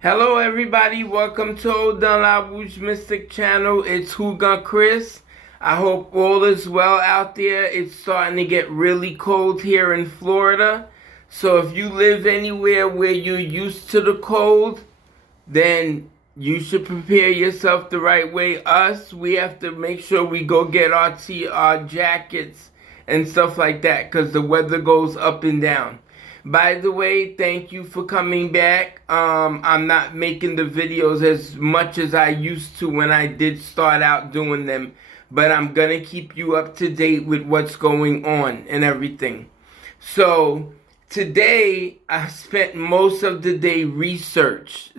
Hello everybody, welcome to the La Rouge Mystic channel. It's Huga Chris. I hope all is well out there. It's starting to get really cold here in Florida. So if you live anywhere where you're used to the cold, then you should prepare yourself the right way. We have to make sure we go get our jackets and stuff like that because the weather goes up and down. By the way, thank you for coming back. I'm not making the videos as much as I used to when I did start out doing them, but I'm gonna keep you up to date with what's going on and everything. So today I spent most of the day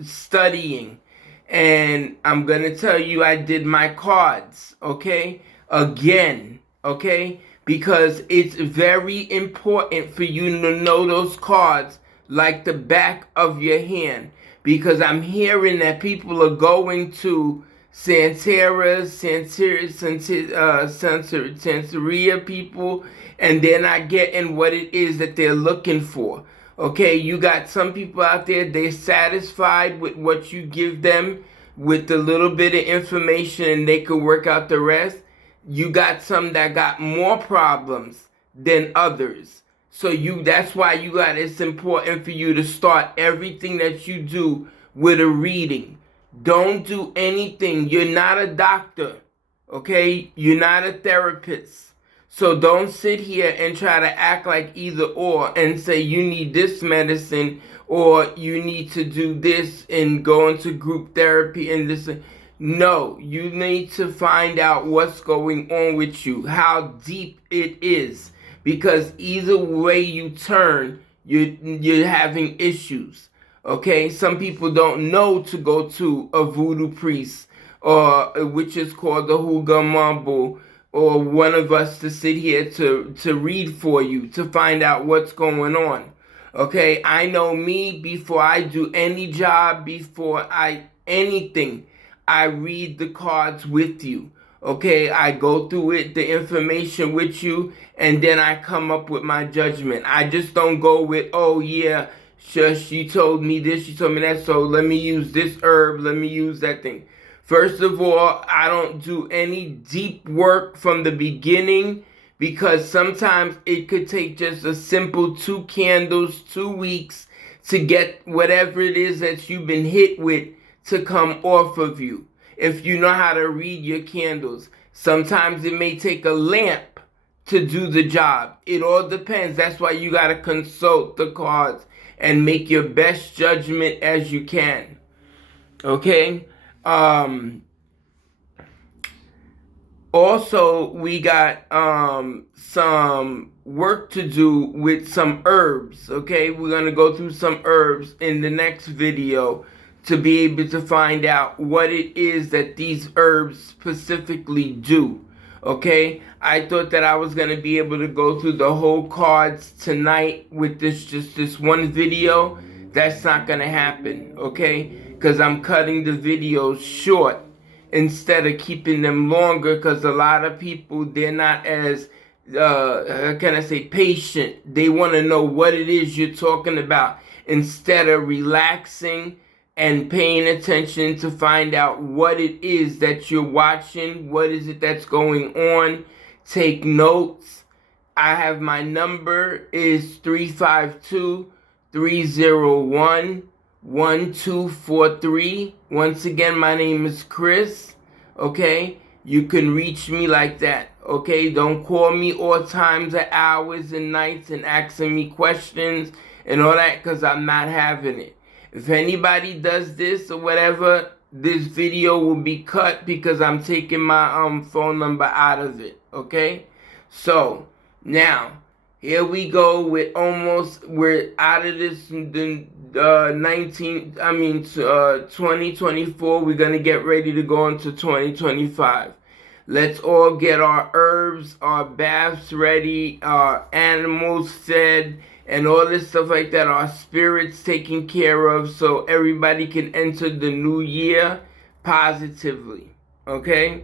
studying, and I'm gonna tell you I did my cards, okay? Again, okay? Because it's very important for you to know those cards like the back of your hand. Because I'm hearing that people are going to Santeria people, and they're not getting what it is that they're looking for. Okay, you got some people out there, they're satisfied with what you give them with a little bit of information and they could work out the rest. You got some that got more problems than others. So that's why it's important for you to start everything that you do with a reading. Don't do anything. You're not a doctor, okay? You're not a therapist. So don't sit here and try to act like either or and say you need this medicine or you need to do this and go into group therapy and this. No, you need to find out what's going on with you, how deep it is, because either way you turn, you're having issues. Okay, some people don't know to go to a voodoo priest, or which is called the Huga Mambo, or one of us to sit here to read for you to find out what's going on. Okay, I know me, before I do any job, anything, I read the cards with you. Okay, I go through the information with you, and then I come up with my judgment. I just don't go with, oh yeah, sure, she told me this, she told me that, so let me use this herb, let me use that thing. First of all, I don't do any deep work from the beginning, because sometimes it could take just a simple 2 candles, 2 weeks to get whatever it is that you've been hit with to come off of you. If you know how to read your candles, sometimes it may take a lamp to do the job. It all depends. That's why you got to consult the cards and make your best judgment as you can. Okay? Also, we got some work to do with some herbs. Okay? We're going to go through some herbs in the next video to be able to find out what it is that these herbs specifically do. Okay, I thought that I was going to be able to go through the whole cards tonight with just this one video. That's not going to happen, okay? Because I'm cutting the videos short instead of keeping them longer, because a lot of people, they're not as patient. They want to know what it is you're talking about instead of relaxing and paying attention to find out what it is that you're watching, what is it that's going on. Take notes. I have my number is 352-301-1243. Once again, my name is Chris, okay? You can reach me like that, okay? Don't call me all times of hours and nights and asking me questions and all that, because I'm not having it. If anybody does this or whatever, this video will be cut because I'm taking my phone number out of it, okay? So, now, here we go with we're out of this 2024. We're going to get ready to go into 2025. Let's all get our herbs, our baths ready, our animals fed, and all this stuff like that, our spirits taken care of, so everybody can enter the new year positively, okay?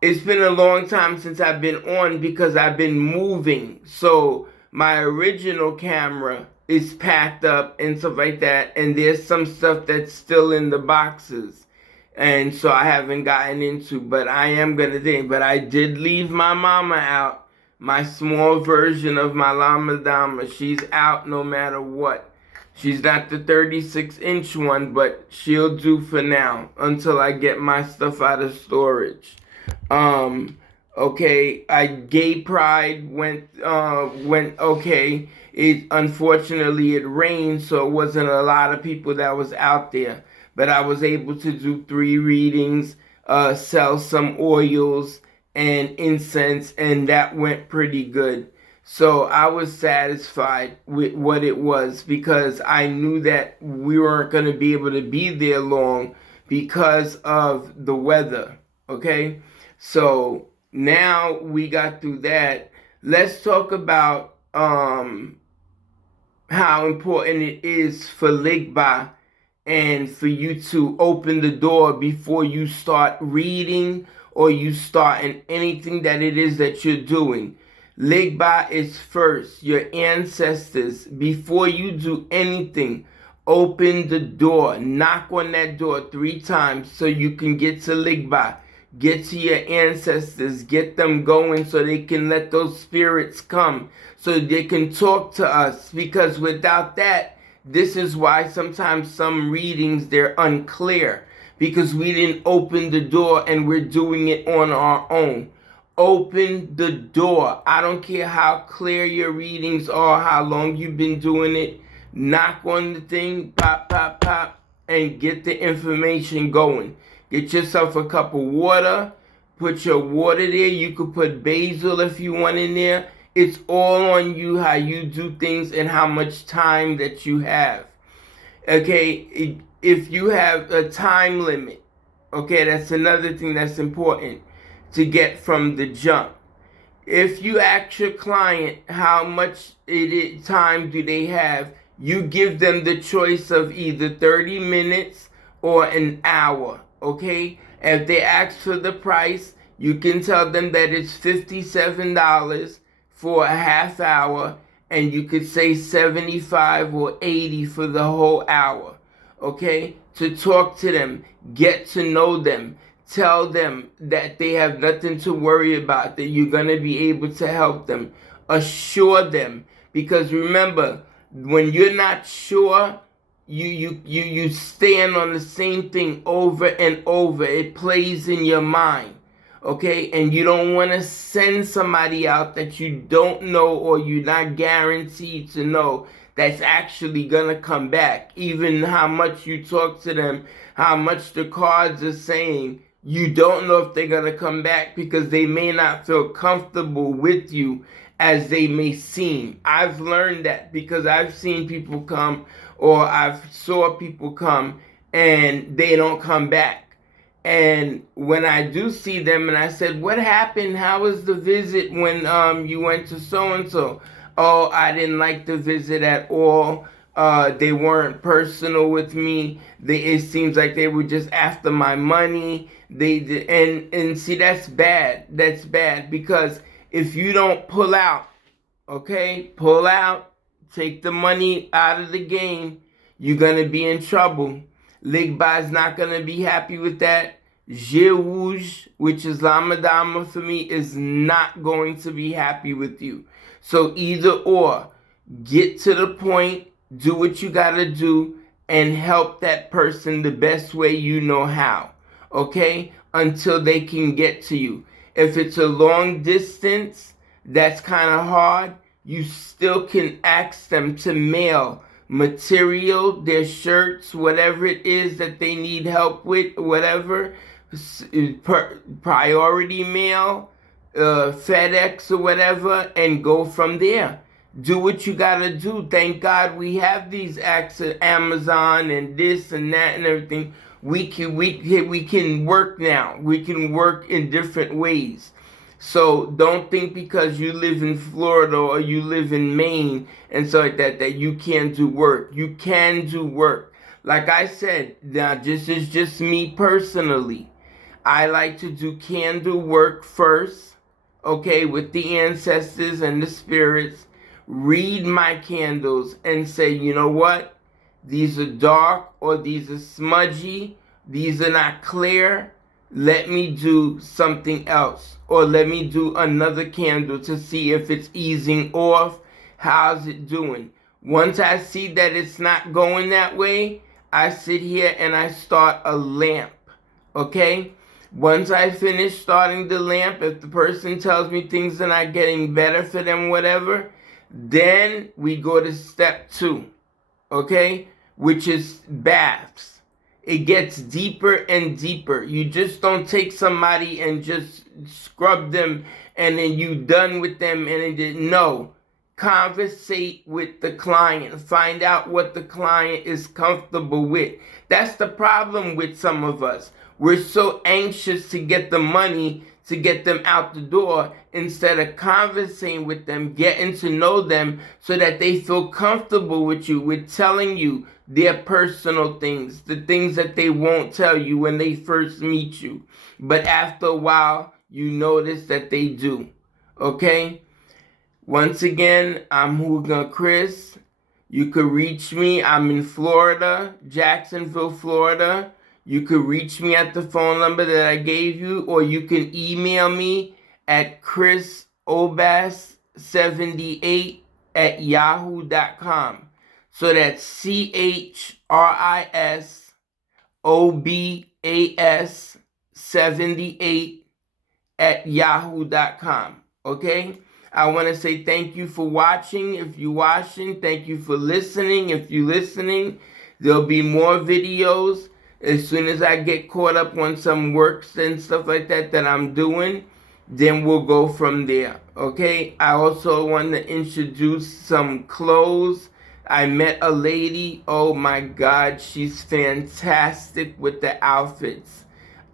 It's been a long time since I've been on because I've been moving, so my original camera is packed up and stuff like that, and there's some stuff that's still in the boxes, and so I haven't gotten into, but I am gonna think. But I did leave my mama out, my small version of my Lama Dama. She's out no matter what. She's not the 36-inch one, but she'll do for now until I get my stuff out of storage. Okay, Gay Pride went okay. Unfortunately it rained, so it wasn't a lot of people that was out there. But I was able to do 3 readings, sell some oils and incense, and that went pretty good. So I was satisfied with what it was, because I knew that we weren't going to be able to be there long because of the weather. Okay, so now we got through that. Let's talk about how important it is for Ligba and for you to open the door before you start reading or you start in anything that it is that you're doing. Ligba is first, your ancestors. Before you do anything, open the door. Knock on that door 3 times so you can get to Ligba. Get to your ancestors. Get them going so they can let those spirits come, so they can talk to us. Because without that, this is why sometimes some readings, they're unclear. Because we didn't open the door and we're doing it on our own. Open the door. I don't care how clear your readings are, how long you've been doing it. Knock on the thing, pop, pop, pop, and get the information going. Get yourself a cup of water. Put your water there. You could put basil if you want in there. It's all on you how you do things and how much time that you have. Okay, if you have a time limit, okay, that's another thing that's important to get from the jump. If you ask your client how much time do they have, you give them the choice of either 30 minutes or an hour, okay? If they ask for the price, you can tell them that it's $57 for a half hour, and you could say 75 or 80 for the whole hour, okay? To talk to them, get to know them. Tell them that they have nothing to worry about, that you're going to be able to help them. Assure them. Because remember, when you're not sure, you stand on the same thing over and over. It plays in your mind. Okay? And you don't want to send somebody out that you don't know or you're not guaranteed to know that's actually going to come back. Even how much you talk to them, how much the cards are saying, you don't know if they're going to come back, because they may not feel comfortable with you as they may seem. I've learned that because I've seen people come, or I've saw people come and they don't come back. And when I do see them and I said, what happened? How was the visit when you went to so-and-so? Oh, I didn't like the visit at all. They weren't personal with me. It seems like they were just after my money. And see, that's bad. That's bad, because if you don't pull out, okay, pull out, take the money out of the game, you're gonna be in trouble. Ligba is not gonna be happy with that. Jewuj, which is Lama Dama for me, is not going to be happy with you. So either or, get to the point, do what you gotta do, and help that person the best way you know how, okay? Until they can get to you. If it's a long distance, that's kind of hard, you still can ask them to mail material, their shirts, whatever it is that they need help with, whatever, priority mail, FedEx or whatever, and go from there. Do what you gotta do. Thank God we have these acts at Amazon and this and that and everything. We can work now. We can work in different ways. So don't think because you live in Florida or you live in Maine and so like that you can't do work. You can do work. Like I said, now this is just me personally. I like to do candle work first, okay, with the ancestors and the spirits. read my candles and say, you know what? These are dark, or these are smudgy. These are not clear. Let me do something else, or let me do another candle to see if it's easing off. How's it doing? Once I see that it's not going that way, I sit here and I start a lamp, okay? Once I finish starting the lamp, if the person tells me things are not getting better for them, whatever, then we go to step 2, okay? Which is baths. It gets deeper and deeper. You just don't take somebody and just scrub them and then you done with them and then no. Conversate with the client. Find out what the client is comfortable with. That's the problem with some of us. We're so anxious to get the money, to get them out the door, instead of conversing with them, getting to know them so that they feel comfortable with you, with telling you their personal things, the things that they won't tell you when they first meet you. But after a while, you notice that they do. Okay? Once again, I'm Hookah Chris. You could reach me. I'm in Florida, Jacksonville, Florida. You could reach me at the phone number that I gave you, or you can email me at chrisobas78@yahoo.com. So that's CHRISOBAS78@yahoo.com. Okay? I want to say thank you for watching. If you're watching, thank you for listening. If you're listening, there'll be more videos. As soon as I get caught up on some works and stuff like that I'm doing, then we'll go from there, okay? I also want to introduce some clothes. I met a lady, oh my God, she's fantastic with the outfits.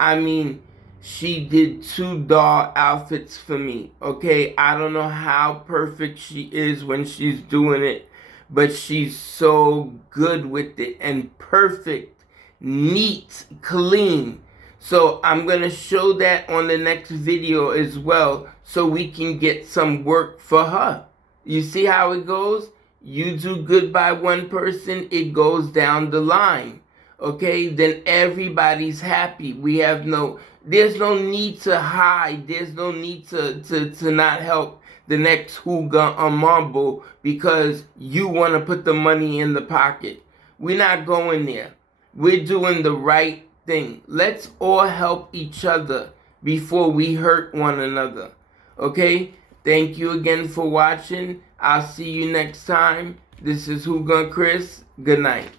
I mean, she did 2 doll outfits for me, okay? I don't know how perfect she is when she's doing it, but she's so good with it and perfect. Neat, clean. So I'm going to show that on the next video as well, so we can get some work for her. You see how it goes? You do good by one person, it goes down the line. Okay, then everybody's happy. There's no need to hide. There's no need to not help the next Hookah or Mambo because you want to put the money in the pocket. We're not going there. We're doing the right thing. Let's all help each other before we hurt one another. Okay? Thank you again for watching. I'll see you next time. This is Hookah Chris. Good night.